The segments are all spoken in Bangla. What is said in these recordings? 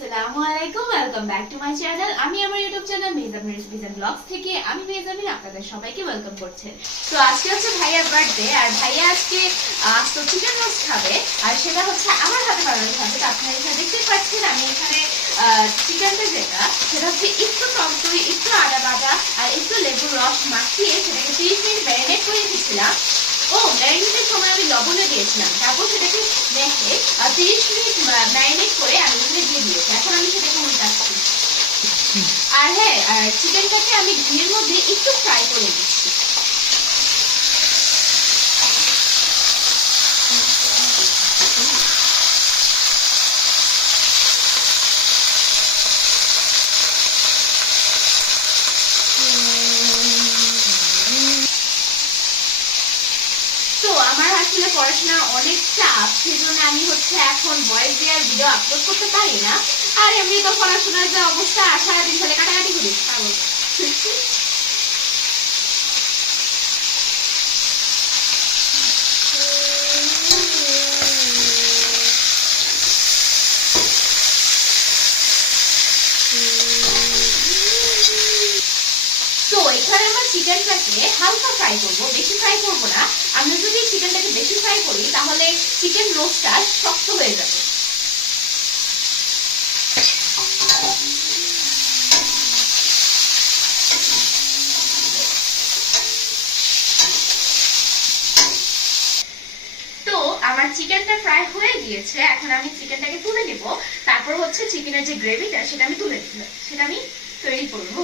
আসসালামু আলাইকুম, welcome back to my channel. আমি আমার YouTube channel Mehjabin recipes and blogs থেকে আমি মেহজাবিন আপনাদের সবাইকে ওয়েলকাম করছি। তো আজকে হচ্ছে ভাইয়ার বার্থডে, আর ভাইয়া আজকে তো চিকেন রোস্ট খাবে, আর সেটা হচ্ছে আমার হাতে বানানো খাবে। তো আপনারা এখানে দেখতেই পাচ্ছেন আমি এখানে চিকেনটা সেটা হচ্ছে একটু টক দই, একটু আদা বাটা আর একটু লেবুর রস মাখিয়ে সেটাকে 30 মিনিট ম্যারিনেট করে রেখেছিলাম। ম্যারিনেটের সময় আমি লবণে দিয়েছিলাম, তারপর সেটাকে মেখে 30 মিনিট ম্যারিনেট করে আমি এখানে দিয়ে দিয়েছি। এখন আমি সেটাকে উল্টাচ্ছি। আর হ্যাঁ, আর চিকেনটাকে আমি ঘিয়ের মধ্যে একটু ফ্রাই করে দিচ্ছি। তো আমার আসলে পড়াশোনার অনেক চাপ, সেজন্য আমি হচ্ছে এখন ভয়েস দেওয়ার ভিডিও আপলোড করতে পারি না। আর এমনি তো পড়াশোনার যে অবস্থা, সারাদিন ধরে কাটাকাটি করি পাগল। তো এখানে আমরা চিকেনটাকে হালকা ফ্রাই করবো, বেশি ফ্রাই করবো না। আমরা যদি চিকেনটাকে বেশি ফ্রাই করি তাহলে চিকেন রোস্টটা শক্ত হয়ে যাবে। তো আমার চিকেনটা ফ্রাই হয়ে গিয়েছে, এখন আমি চিকেনটাকে তুলে নিব। তারপর হচ্ছে চিকেনের যে গ্রেভিটা সেটা আমি তুলে নিব, সেটা আমি তৈরি করবো।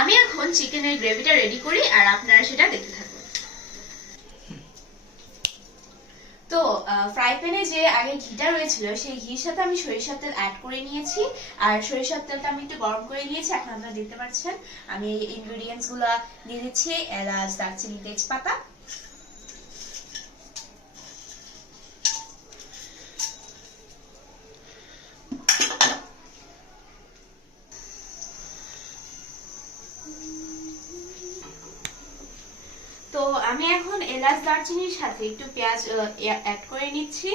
আমি এখন চিকেনের গ্রেভিটা রেডি করি, আর আপনারা সেটা দেখতে থাকুন। তো ফ্রাই প্যানে যে আগে ঘিটা রয়েছিল, সেই ঘির সাথে আমি সরিষার তেল অ্যাড করে নিয়েছি, আর সরিষার তেলটা আমি একটু গরম করে নিয়েছি। এখন আপনারা দেখতে পাচ্ছেন আমি এই ইনগ্রেডিয়েন্টস গুলো দিয়ে দিচ্ছি: এলাচ, দারচিনি, তেজপাতা। তো আমি এখন এলাচ দারচিনির সাথে একটু পেঁয়াজ অ্যাড করে নিচ্ছি।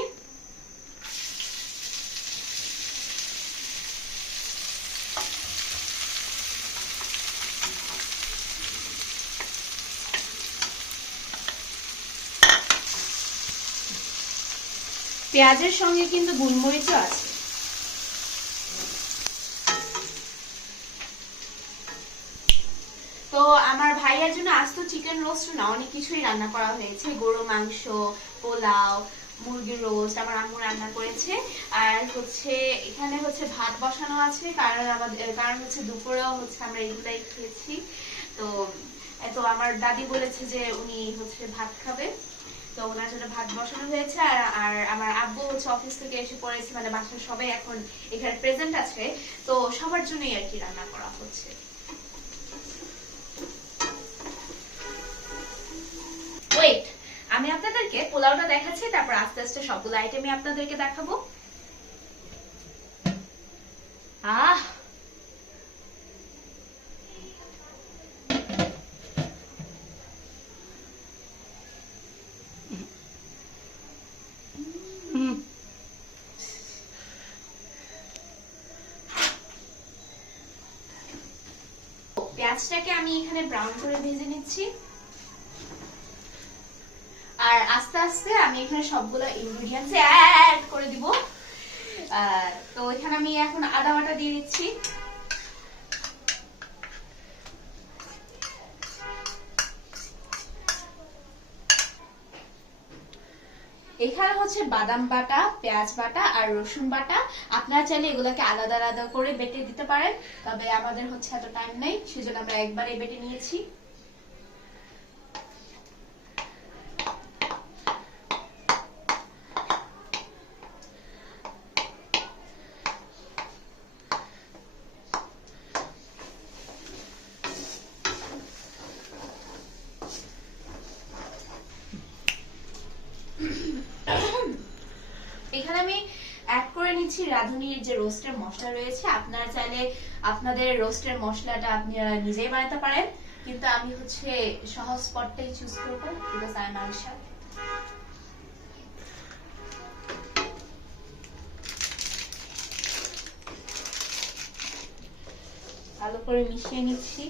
পেঁয়াজের সঙ্গে কিন্তু গোলমরিচও আছে। তো আমার ভাইয়ের জন্য আস্ত চিকেন রোস্ট না, অনেক কিছুই রান্না করা হয়েছে। গরু মাংস, পোলাও, মুরগির রোস্ট আমার আম্মু রান্না করেছে। আর হচ্ছে এখানে হচ্ছে ভাত বসানো আছে, কারণ হচ্ছে দুপুরেও হচ্ছে আমরা এগুলাই খেয়েছি। তো তো আমার দাদি বলেছে যে উনি হচ্ছে ভাত খাবে, তো ওনার জন্য ভাত বসানো হয়েছে। আর আমার আব্বু হচ্ছে অফিস থেকে এসে পড়েছে, মানে বাসার সবাই এখন এখানে প্রেজেন্ট আছে, তো সবার জন্যই আর কি রান্না করা হচ্ছে। ওয়েট, আমি আপনাদেরকে পোলাওটা দেখাচ্ছি, তারপর আস্তে আস্তে সবগুলো আইটেমই আপনাদেরকে দেখাবো। আহ পেঁয়াজটাকে আমি এখানে ব্রাউন করে ভেজে নিচ্ছি, আর আস্তে আস্তে আমি এখানে সবগুলো ইনগ্রেডিয়েন্টস অ্যাড করে দিব। তো এখানে আমি এখন আদা বাটা দিয়ে দিচ্ছি। এখানে হচ্ছে বাদাম বাটা, পেঁয়াজ বাটা আর রসুন বাটা। আপনারা চাইলে এগুলোকে আলাদা আলাদা করে বেটে দিতে পারেন, তবে আমাদের হচ্ছে এত টাইম নেই, সেজন্য আমরা একবারে বেটে নিয়েছি। এখানে আমি অ্যাড করে করে নিচ্ছি রাঁধুনির যে রোস্টের মশলা রয়েছে। আপনারা চাইলে আপনাদের রোস্টের মশলাটা আপনারা নিজেই বানাতে পারেন, কিন্তু আমি হচ্ছে সহজ পথটাই চুজ করব বিকজ আই এম আলসা। ভালো করে মিশিয়ে নিচ্ছি।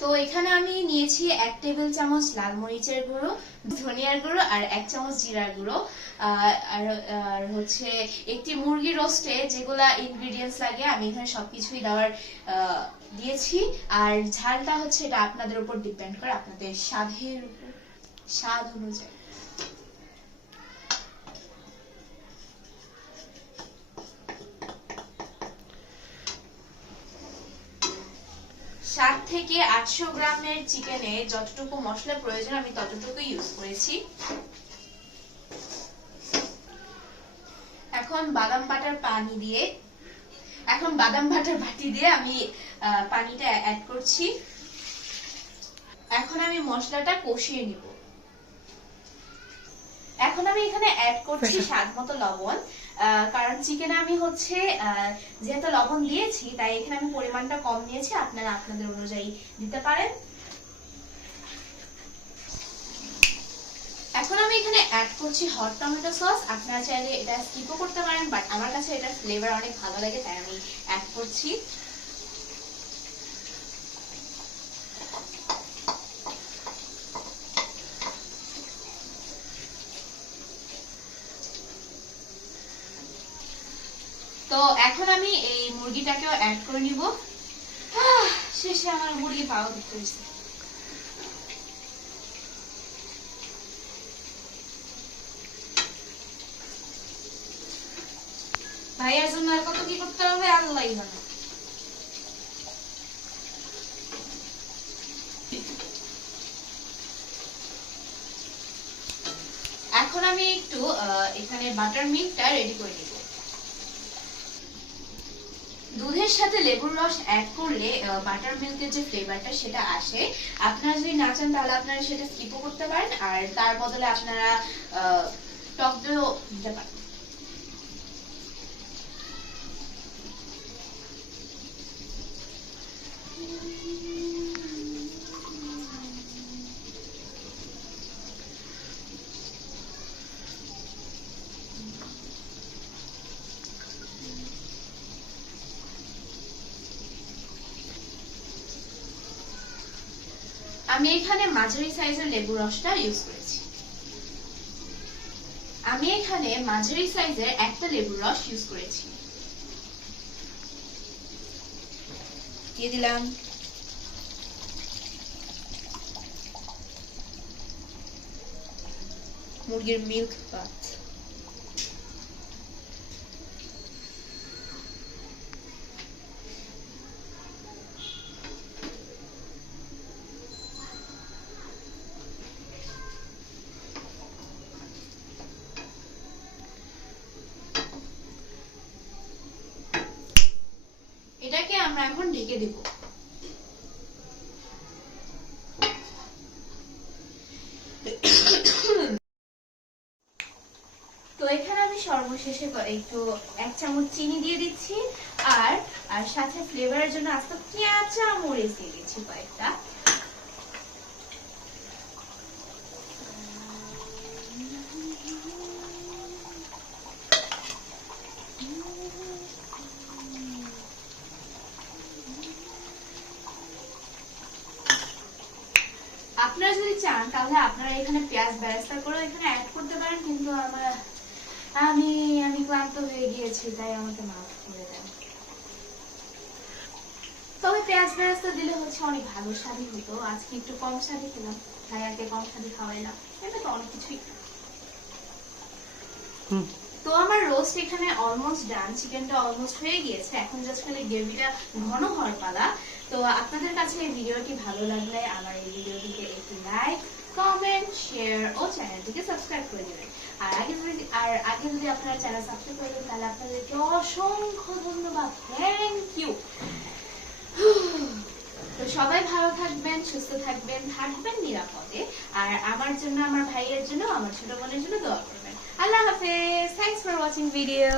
তো এখানে আমি নিয়েছি 1 টেবিল চামচ লাল মরিচের গুঁড়ো, ধনিয়ার গুঁড়ো আর 1 চামচ জিরার গুঁড়ো। আর হচ্ছে একটি মুরগি রোস্টে যেগুলা ইনগ্রেডিয়েন্টস লাগে আমি এখানে সবকিছুই দেওয়ার দিয়েছি। আর ঝালটা হচ্ছে এটা আপনাদের উপর ডিপেন্ড করে, আপনাদের স্বাদের উপর, স্বাদ অনুযায়ী। 7 থেকে 800 গ্রামের চিকেনে যতটুকু মশলা প্রয়োজন আমি ততটুকু ইউজ করেছি। এখন বাদাম বাটার বাটি দিয়ে আমি পানিটা অ্যাড করছি। এখন আমি মশলাটা কষিয়ে নিব। এখন আমি এখানে অ্যাড করছি স্বাদ মতো লবণ, কারণ চিকেনে আমি হচ্ছে যেহেতু লবণ দিয়েছি তাই এখানে আমি পরিমাণটা কম নিয়েছি, আপনারা আপনাদের অনুযায়ী দিতে পারেন। এখন আমি এখানে অ্যাড করছি হট টমেটো সস। আপনারা চাইলে এটা স্কিপও করতে পারেন, বাট আমার কাছে এটার ফ্লেভার অনেক ভালো লাগে তাই আমি অ্যাড করছি। তো এখন আমি এই মুরগিটাকেও অ্যাড করে নিব। শেষে আমার মুরগি পাওয়া দেখতে হয়েছে। ভাইয়ার জন্য আর কত কি করতে হবে আল্লাহই জানে। এখন আমি একটু এখানে বাটার মিল্কটা রেডি করে নিব। দুধের সাথে লেবুর রস অ্যাড করলে বাটার মিল্কের যে ফ্লেভারটা সেটা আসে। আপনারা যদি না চান তাহলে আপনারা সেটা স্কিপও করতে পারেন, আর তার বদলে আপনারা টক দইও দিতে পারেন। আমি এখানে মাঝারি সাইজের লেবুর রসটা ইউজ করেছি। আমি এখানে মাঝারি সাইজের একটা লেবুর রস ইউজ করেছি। দিয়ে দিলাম মুরগির মিল্ক ভাত। এটাকে আমরা এখন ঢেকে দেব। তো এখানে আমি সর্বশেষে একটু 1 চামচ চিনি দিয়ে দিচ্ছি, আর সাথে ফ্লেভারের জন্য আস্তে কাঁচা মরিচ দিয়ে দিচ্ছি কয়েকটা। আপনারা যদি চান তাহলে আপনারা এখানে পেঁয়াজ বেরেস্তা করে এখানে অ্যাড করতে পারেন, কিন্তু আমি ক্লান্ত হয়ে গিয়েছি তাই আমাকে মাফ করে দেন। তবে পেঁয়াজ বেরেস্তা দিলে হচ্ছে অনেক ভালো স্বাদই হতো। আজকে একটু কম স্বাদে খেলাম, ভাইয়াকে কম স্বাদে খাওয়াইলাম, এটা তো অনেক কিছুই। তো আমার রোস্ট এখানে অলমোস্ট ডান, চিকেনটা অলমোস্ট হয়ে গিয়েছে। এখন জাস্ট খালি গ্রেভিটা ঘন হওয়ার পালা। তো আপনাদের কাছে এই ভিডিওটি ভালো লাগলে আমার এই ভিডিওটিকে একটু লাইক, কমেন্ট, শেয়ার ও চ্যানেলটিকে সাবস্ক্রাইব করে দেবেন। আর আগে যদি আপনারা চ্যানেল সাবস্ক্রাইব করে দেন তাহলে আপনাদেরকে অসংখ্য ধন্যবাদ, থ্যাংক ইউ। তো সবাই ভালো থাকবেন, সুস্থ থাকবেন, থাকবেন নিরাপদে। আর আমার জন্য, আমার ভাইয়ের জন্য, আমার ছোট বোনের জন্য দোয়া করবেন। আল্লাহ হাফেজ। হাফেজ, থ্যাংকস ফর ওয়াচিং ভিডিও।